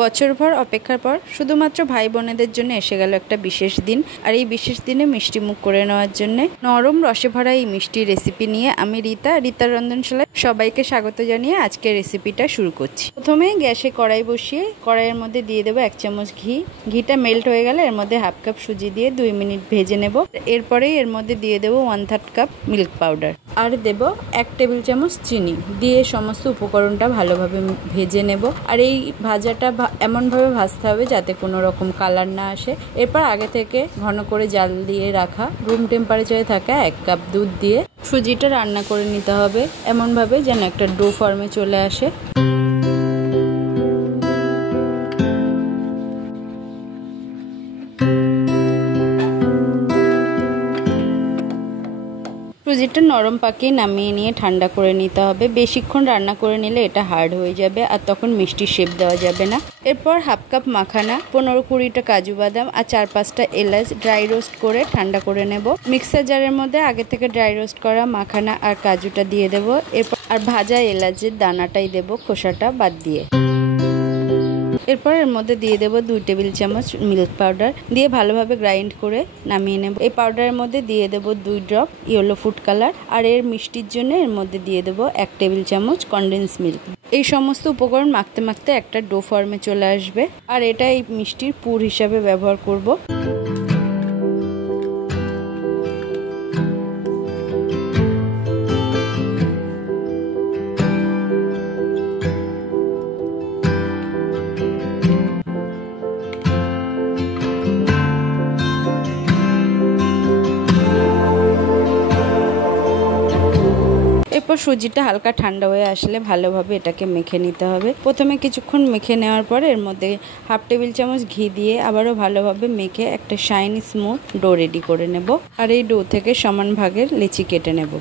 বছরভর অপেক্ষার পর শুধুমাত্র ভাই বোনেদের জন্য এসে গেল একটা বিশেষ দিন। আর এই বিশেষ দিনে মিষ্টি মুখ করে নেওয়ার জন্য নরম রসে ভরা এই মিষ্টি রেসিপি নিয়ে আমি রিতার রন্ধনশালায় সবাইকে স্বাগত জানিয়ে আজকের রেসিপিটা শুরু করছি। প্রথমে গ্যাসে কড়াই বসিয়ে কড়াইয়ের মধ্যে দিয়ে দেবো 1 চামচ ঘি। ঘিটা মেল্ট হয়ে গেলে এর মধ্যে হাফ কাপ সুজি দিয়ে 2 মিনিট ভেজে নেব। এরপরেই এর মধ্যে দিয়ে দেবো 1/3 কাপ মিল্ক পাউডার আর দেব 1 টেবিল চামচ চিনি দিয়ে সমস্ত উপকরণটা ভালোভাবে ভেজে নেব। আর এই ভাজাটা এমনভাবে ভাজতে হবে যাতে কোনো রকম কালার না আসে। এরপর আগে থেকে ঘন করে জাল দিয়ে রাখা রুম টেম্পারেচারে থাকা 1 কাপ দুধ দিয়ে সুজিটা রান্না করে নিতে হবে এমনভাবে যেন একটা ডো ফর্মে চলে আসে। সুজিটা নরম পাকিয়ে নামিয়ে নিয়ে ঠান্ডা করে নিতে হবে। বেশিক্ষণ রান্না করে নিলে এটা হার্ড হয়ে যাবে আর তখন মিষ্টি শেপ দেওয়া যাবে না। এরপর হাফ কাপ মাখানা, 15-20টা কাজু বাদাম আর 4-5টা এলাচ ড্রাই রোস্ট করে ঠান্ডা করে নেব। মিক্সার জারের মধ্যে আগে থেকে ড্রাই রোস্ট করা মাখানা আর কাজুটা দিয়ে দেব। এরপর আর ভাজা এলাচের দানাটাই দেব, খোসাটা বাদ দিয়ে। এরপর এর মধ্যে দিয়ে দেব 2 টেবিল চামচ মিল্ক পাউডার দিয়ে ভালোভাবে গ্রাইন্ড করে নামিয়ে নেব। এই পাউডারের মধ্যে দিয়ে দেব 2 ড্রপ ইয়েলো ফুড কালার আর এর মিষ্টির জন্য এর মধ্যে দিয়ে দেব 1 টেবিল চামচ কনডেন্স মিল্ক। এই সমস্ত উপকরণ মাখতে মাখতে একটা ডো ফর্মে চলে আসবে আর এটা এই মিষ্টির পুর হিসাবে ব্যবহার করব। এরপর সুজিটা হালকা ঠান্ডা হয়ে আসলে ভালোভাবে এটাকে মেখে নিতে হবে। প্রথমে কিছুক্ষণ মেখে নেওয়ার পর এর মধ্যে হাফ টেবিল চামচ ঘি দিয়ে আবারও ভালোভাবে মেখে একটা শাইনি স্মুথ ডো রেডি করে নেব। আর এই ডো থেকে সমান ভাগের লেচি কেটে নেব।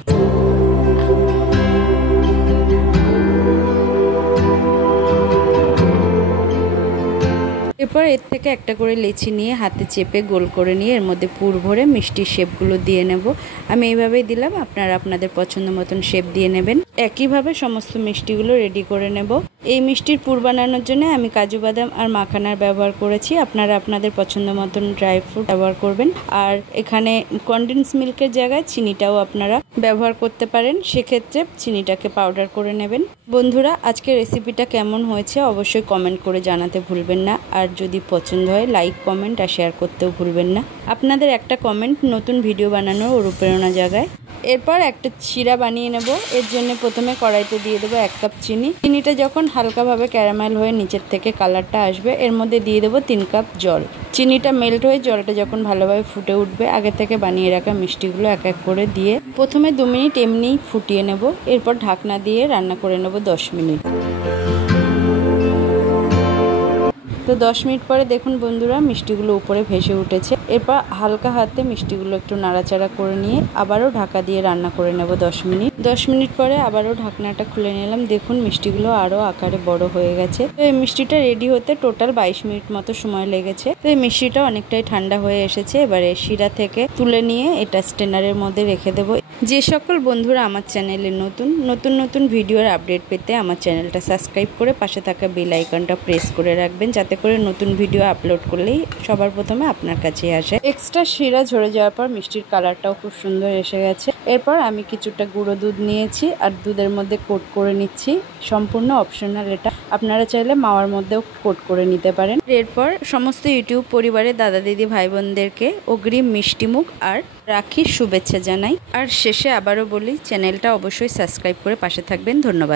এরপর এর থেকে একটা করে লেচি নিয়ে হাতে চেপে গোল করে নিয়ে এর মধ্যে পুর ভরে মিষ্টির শেপগুলো দিয়ে নেব। আমি এইভাবেই দিলাম, আপনারা আপনাদের পছন্দ মতন শেপ দিয়ে নেবেন। একইভাবে সমস্ত মিষ্টিগুলো রেডি করে নেব। এই মিষ্টির পুর বানানোর জন্য আমি কাজু বাদাম আর মাখানার ব্যবহার করেছি, আপনারা আপনাদের পছন্দ মতন ড্রাই ফ্রুট ব্যবহার করবেন। আর এখানে কনডেন্স মিল্কের জায়গায় চিনিটাও আপনারা ব্যবহার করতে পারেন, সেক্ষেত্রে চিনিটাকে পাউডার করে নেবেন। বন্ধুরা, আজকের রেসিপিটা কেমন হয়েছে অবশ্যই কমেন্ট করে জানাতে ভুলবেন না। আর যদি পছন্দ হয় লাইক, কমেন্ট আর শেয়ার করতেও ভুলবেন না। আপনাদের একটা কমেন্ট নতুন ভিডিও বানানোর অনুপ্রেরণা জাগায়। এরপর একটা শিরা বানিয়ে নেব। এর জন্য প্রথমে কড়াইতে দিয়ে দেবো 1 কাপ চিনি। চিনিটা যখন হালকাভাবে ক্যারামেল হয়ে নিচের থেকে কালারটা আসবে এর মধ্যে দিয়ে দেবো 3 কাপ জল। চিনিটা মেল্ট হয়ে জলটা যখন ভালোভাবে ফুটে উঠবে আগে থেকে বানিয়ে রাখা মিষ্টিগুলো এক এক করে দিয়ে প্রথমে 2 মিনিট এমনিই ফুটিয়ে নেব। এরপর ঢাকনা দিয়ে রান্না করে নেব 10 মিনিট। তো 10 মিনিট পরে দেখুন বন্ধুরা মিষ্টিগুলো উপরে ভেসে উঠেছে। এরপর হালকা হাতে মিষ্টিগুলো একটু নাড়াচাড়া করে নিয়ে আবারও ঢাকা দিয়ে রান্না করে নেব 10 মিনিট। 10 মিনিট পরে আবারও ঢাকনাটা খুলে নিলাম। দেখুন মিষ্টিগুলো আরও আকারে বড় হয়ে গেছে। তো এই মিষ্টিটা রেডি হতে টোটাল 22 মিনিট মতো সময় লেগেছে। তো এই মিষ্টিটা অনেকটাই ঠান্ডা হয়ে এসেছে। এবারে শিরা থেকে তুলে নিয়ে এটা স্ট্রেনারের মধ্যে রেখে দেবো। যে সকল বন্ধুরা আমার চ্যানেলে নতুন ভিডিওর আপডেট পেতে আমার চ্যানেলটা সাবস্ক্রাইব করে পাশে থাকা বেল আইকনটা প্রেস করে রাখবেন, যাতে করে নতুন ভিডিও আপলোড করলেই সবার প্রথমে আপনার কাছে আসে। এক্সট্রা শিরা ঝরে যাওয়ার পর মিষ্টির কালারটাও খুব সুন্দর এসে গেছে। এরপর আমি কিছুটা গুঁড়ো দুধ নিয়েছি আর দুধের মধ্যে কোট করে নিচ্ছি। সম্পূর্ণ অপশনাল এটা, আপনারা চাইলে মাওয়ার মধ্যেও কোট করে নিতে পারেন। এরপর সমস্ত ইউটিউব পরিবারের দাদা দিদি ভাই বোনদেরকে অগ্রিম মিষ্টি মুখ আর রাখির শুভেচ্ছা জানাই। আর শেষে আবারও বলি, চ্যানেলটা অবশ্যই সাবস্ক্রাইব করে পাশে থাকবেন। ধন্যবাদ।